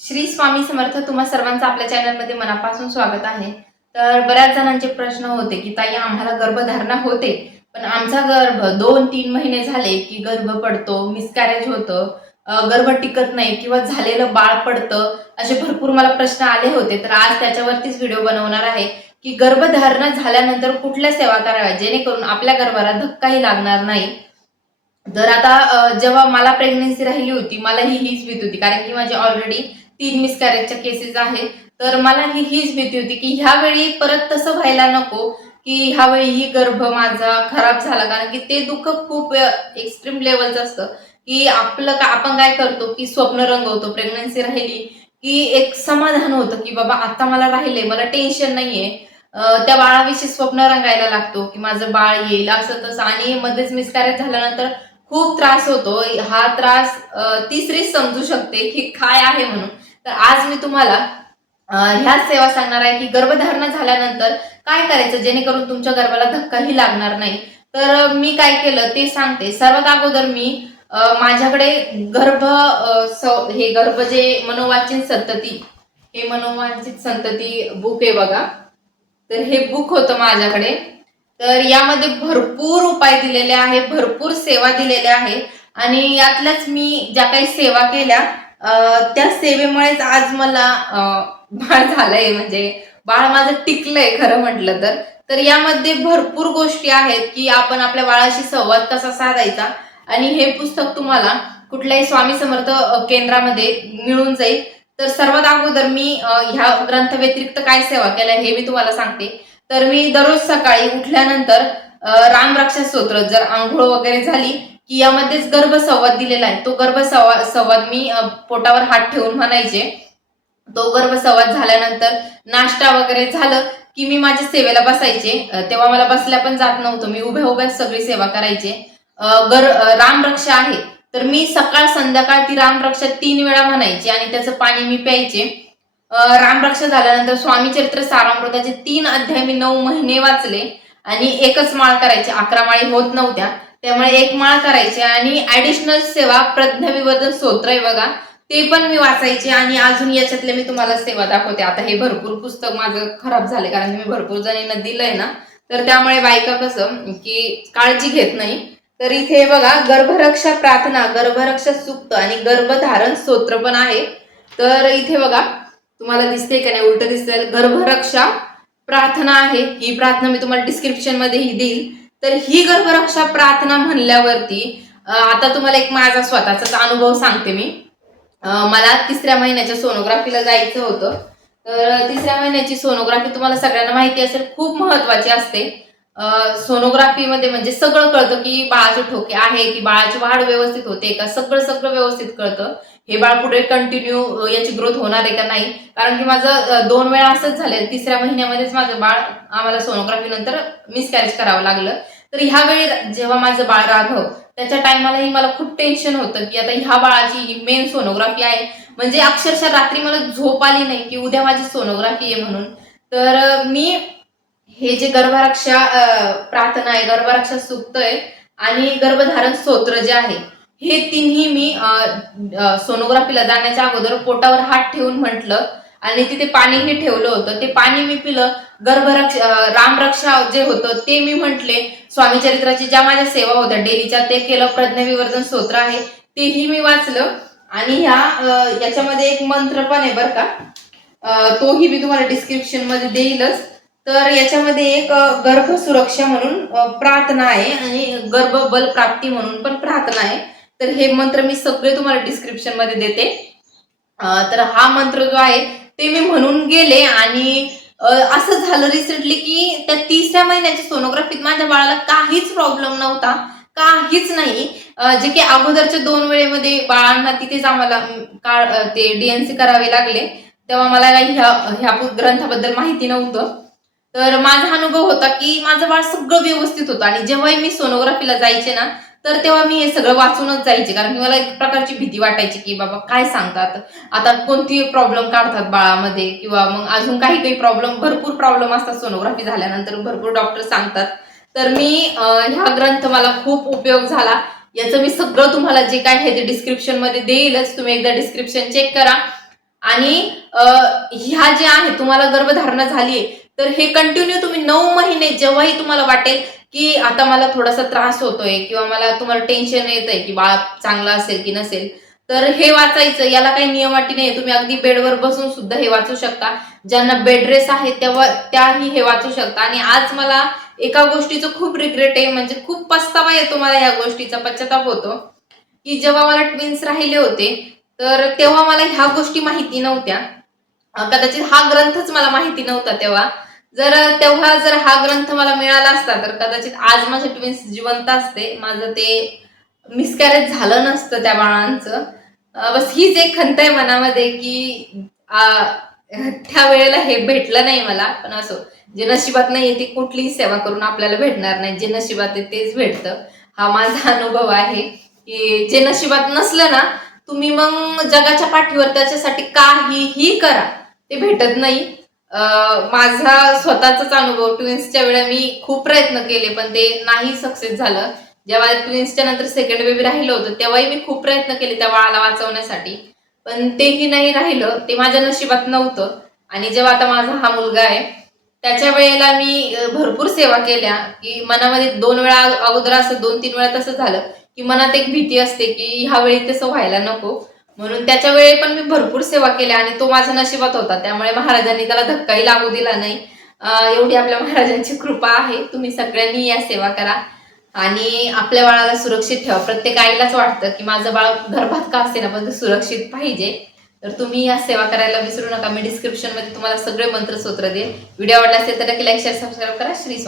श्री स्वामी समर्थ. तुम्हा सर्वांचं आपल्या चॅनलमध्ये मनापासून स्वागत आहे. तर बऱ्याच जणांचे प्रश्न होते की ताई आम्हाला गर्भधारणा होते, पण आमचा गर्भ 2-3 महिने झाले की गर्भ पडतो, मिसकॅरेज होतं, गर्भ टिकत नाही किंवा झालेलं बाळ पडतं. असे भरपूर मला प्रश्न आले होते. तर आज त्याच्यावरतीच व्हिडिओ बनवणार आहे की गर्भधारणा झाल्यानंतर कुठल्या सेवा कराव्या जेणेकरून आपल्या गर्भाला धक्काही लागणार नाही. तर आता जेव्हा मला प्रेग्नन्सी राहिली होती, मला हीच भीती होती, कारण की माझी ऑलरेडी 3 मिसकॅरेजच्या केसेस आहेत. तर मला हीच भीती होती की ह्यावेळी परत तसं व्हायला नको, की ह्यावेळीही गर्भ माझा खराब झाला. कारण की ते दुःख खूप एक्स्ट्रीम लेवलचं असतं, की आपण काय करतो की स्वप्न रंगवतो. प्रेग्नन्सी राहिली की एक समाधान होतं की बाबा आता मला राहिले, मला टेन्शन नाहीये. त्या बाळाविषयी स्वप्न रंगायला लागतो की माझं बाळ येईल असं तसं, आणि मध्येच मिसकॅरेज झाल्यानंतर खूप त्रास होतो. हा त्रास तिसरीच समजू शकते की काय आहे म्हणून. तर आज मी तुम्हाला ह्याच सेवा सांगणार आहे की गर्भधारणा झाल्यानंतर काय करायचं जेणेकरून तुमच्या गर्भाला धक्काही लागणार नाही. तर मी काय केलं ते सांगते. सर्वात अगोदर मी माझ्याकडे हे गर्भ जे मनोवांछित संतती, हे मनोवांछित संतती बुक आहे बघा. तर हे बुक होतं माझ्याकडे. तर यामध्ये भरपूर उपाय दिलेले आहे, भरपूर सेवा दिलेल्या आहे, आणि यातल्याच मी ज्या काही सेवा केल्या त्या सेवेमुळेच आज मला बाळ झालंय, म्हणजे बाळ माझं टिकलंय खरं म्हटलं तर. तर यामध्ये भरपूर गोष्टी आहेत की आपण आपल्या बाळाशी संवाद कसा साधायचा, आणि हे पुस्तक तुम्हाला कुठल्याही स्वामी समर्थ केंद्रामध्ये मिळून जाईल. तर सर्वात अगोदर मी ह्या ग्रंथ व्यतिरिक्त काय सेवा केल्या हे मी तुम्हाला सांगते. तर मी दररोज सकाळी उठल्यानंतर रामरक्षा स्तोत्र, जर आंघोळ वगैरे झाली की यामध्येच गर्भसंवाद दिलेला आहे, तो गर्भसंवाद मी पोटावर हात ठेवून म्हणायचे. तो गर्भसंवाद झाल्यानंतर नाश्ता वगैरे झालं की मी माझ्या सेवेला बसायचे. तेव्हा मला बसल्या पण जात नव्हतं, मी उभ्या उभ्या सगळी सेवा करायचे. रामरक्षा आहे, तर मी सकाळ संध्याकाळ ती रामरक्षा 3 वेळा म्हणायची आणि त्याचं पाणी मी प्यायचे. रामरक्षा झाल्यानंतर स्वामी चरित्र सारामृताचे 3 अध्याय मी 9 महिने वाचले, आणि एकच माळ करायची. 11 माळी होत नव्हत्या, त्यामुळे एक माळ करायची. आणि ऍडिशनल सेवा प्रज्ञाविवर्धन स्तोत्र आहे बघा, ते पण मी वाचायचे. आणि अजून याच्यातले मी तुम्हाला सेवा दाखवते. आता हे भरपूर पुस्तक माझं खराब झाले, कारण मी भरपूर जणींना दिलंय ना, तर त्यामुळे बायका कसं की काळजी घेत नाही. तर इथे बघा, गर्भरक्षा प्रार्थना, गर्भरक्षा सुक्त आणि गर्भधारण स्तोत्र पण आहे. तर इथे बघा, तुम्हाला दिसते का नाही, उलट दिसतंय. गर्भरक्षा प्रार्थना आहे, ही प्रार्थना मी तुम्हाला डिस्क्रिप्शन मध्येही देईल. तर ही गर्भरक्षा प्रार्थना म्हणल्यावरती आता तुम्हाला एक माझा स्वतःचा अनुभव सांगते मी. मला 3ऱ्या महिन्याच्या सोनोग्राफीला जायचं होतं. तर 3ऱ्या महिन्याची सोनोग्राफी तुम्हाला सगळ्यांना माहिती असेल, खूप महत्वाची असते. सोनोग्राफीमध्ये म्हणजे सगळं कळतं की बाळाचे ठोके आहे की बाळाची वाढ व्यवस्थित होते का, सगळं सगळं व्यवस्थित कळतं. हे बाळ पुढे कंटिन्यू याची ग्रोथ होणार आहे का नाही. कारण की माझं 2 वेळा असंच झालं. 3ऱ्या महिन्यामध्येच माझं बाळ, आम्हाला सोनोग्राफी नंतर मिसकॅरेज करावं लागलं. तर ह्यावेळी जेव्हा माझं बाळ राघव, त्याच्या टायमालाही मला खूप टेन्शन होतं की आता ह्या बाळाची मेन सोनोग्राफी आहे. म्हणजे अक्षरशः रात्री मला झोप आली नाही की उद्या माझी सोनोग्राफी आहे म्हणून. तर मी हे जे गर्भरक्षा प्रार्थना आहे, गर्भरक्षा सुक्त आहे, आणि गर्भधारण स्तोत्र जे आहे, हे तिन्ही मी सोनोग्राफीला जाण्याच्या अगोदर पोटावर हात ठेवून म्हटलं, आणि तिथे पाणीही ठेवलं होतं. ते पाणी मी पिलं. रामरक्षा जे होतं ते मी म्हटले. स्वामी चरित्राची ज्या माझ्या सेवा होत्या डेलीच्या ते केलं. प्रज्ञाविवर्धन स्तोत्र आहे तेही मी वाचलं. आणि याच्यामध्ये एक मंत्र पण आहे बरं का, तोही मी तुम्हाला डिस्क्रिप्शन मध्ये देईलच. तर याच्यामध्ये एक गर्भ सुरक्षा म्हणून प्रार्थना आहे, आणि गर्भ बल प्राप्ती म्हणून पण प्रार्थना आहे. तर हे मंत्र मी सगळे तुम्हाला डिस्क्रिप्शन मध्ये देते. तर हा मंत्र जो आहे ते मी म्हणून गेले, आणि असं झालं रिसेंटली की त्या 3ऱ्या महिन्याच्या सोनोग्राफीत माझ्या बाळाला काहीच प्रॉब्लेम नव्हता, काहीच नाही. जे की अगोदरच्या 2 वेळेमध्ये बाळांना तिथेच आम्हाला ते डीएनसी करावे लागले, तेव्हा मला काही ह्या ग्रंथाबद्दल माहिती नव्हतं. तर माझा अनुभव होता की माझं बाळ सगळं व्यवस्थित होतं. आणि जेव्हाही मी सोनोग्राफीला जायचे ना, तर तेव्हा मी हे सगळं वाचूनच जायचे, कारण की मला एक प्रकारची भीती वाटायची की बाबा काय सांगतात आता, कोणती प्रॉब्लेम काढतात बाळामध्ये, किंवा मग अजून काही प्रॉब्लेम, भरपूर प्रॉब्लेम असतात सोनोग्राफी झाल्यानंतर, भरपूर डॉक्टर सांगतात. तर मी ह्या ग्रंथ मला खूप उपयोग झाला. याचं मी सगळं तुम्हाला जे काय आहे ते डिस्क्रिप्शन मध्ये देईलच, तुम्ही एकदा डिस्क्रिप्शन चेक करा. आणि ह्या जे आहे तुम्हाला गर्भधारणा झालीये तर हे कंटिन्यू तुम्ही 9 महिने जेव्हाही तुम्हाला वाटेल की आता मला थोडासा त्रास होतोय किंवा मला तुम्हाला टेन्शन येतंय की बाळ चांगलं असेल की नसेल, तर हे वाचायचं. याला काही नियम-अटी नाहीये. तुम्ही अगदी बेडवर बसून सुद्धा हे वाचू शकता. ज्यांना बेड रेस्ट आहे तेव्हा त्याही हे वाचू शकता. आणि आज मला एका गोष्टीचं खूप रिग्रेट आहे, म्हणजे खूप पस्तावा येतो मला, या गोष्टीचा पश्चाताप होतो की जेव्हा मला ट्विन्स राहिले होते तर तेव्हा मला ह्या गोष्टी माहिती नव्हत्या. कदाचित हा ग्रंथच मला माहिती नव्हता तेव्हा. तेव्हा जर हा ग्रंथ मला मिळाला असता तर कदाचित आज माझे ट्विन्स जिवंत असते. माझं ते मिसकॅरेज झालं नसतं त्या बाळांचं. बस हीच एक खंत आहे मनामध्ये की त्या वेळेला हे भेटलं नाही मला. पण असो, जे नशिबात नाहीये ती कुठलीही सेवा करून आपल्याला भेटणार नाही. जे नशिबात आहे तेच भेटतं. हा माझा अनुभव आहे की जे नशिबात नसलं ना, तुम्ही मग जगाच्या पाठीवर त्याच्यासाठी काहीही करा, ते भेटत नाही. माझा स्वतःचाच अनुभव, ट्विन्सच्या वेळेला मी खूप प्रयत्न केले पण ते नाही सक्सेस झालं. जेव्हा ट्विन्सच्या नंतर सेकंड बेबी राहिलं होतं तेव्हाही मी खूप प्रयत्न केले त्या बाळाला वाचवण्यासाठी, पण तेही नाही राहिलं. ते माझ्या नशिबात नव्हतं. आणि जेव्हा आता माझा हा मुलगा आहे त्याच्या वेळेला मी भरपूर सेवा केल्या की मनामध्ये 2 वेळा अगोदर असं 2-3 वेळा तसं झालं की मनात एक भीती असते की ह्या वेळी तसं व्हायला नको, म्हणून त्याच्या वेळी पण मी भरपूर सेवा केल्या आणि तो माझ्या नशिबात होता. त्यामुळे महाराजांनी त्याला धक्काही लागू दिला नाही. एवढी आपल्या महाराजांची कृपा आहे. तुम्ही सगळ्यांनी या सेवा करा आणि आपल्या बाळाला सुरक्षित ठेवा. प्रत्येक आईलाच वाटतं की माझं बाळ गर्भात का असेना पण ते सुरक्षित पाहिजे. तर तुम्ही या सेवा करायला विसरू नका. मी डिस्क्रिप्शन मध्ये तुम्हाला सगळे मंत्रसूत्र देईन. व्हिडिओ आवडला असेल तर नक्की लाईक, शेअर, सबस्क्राईब करा. श्री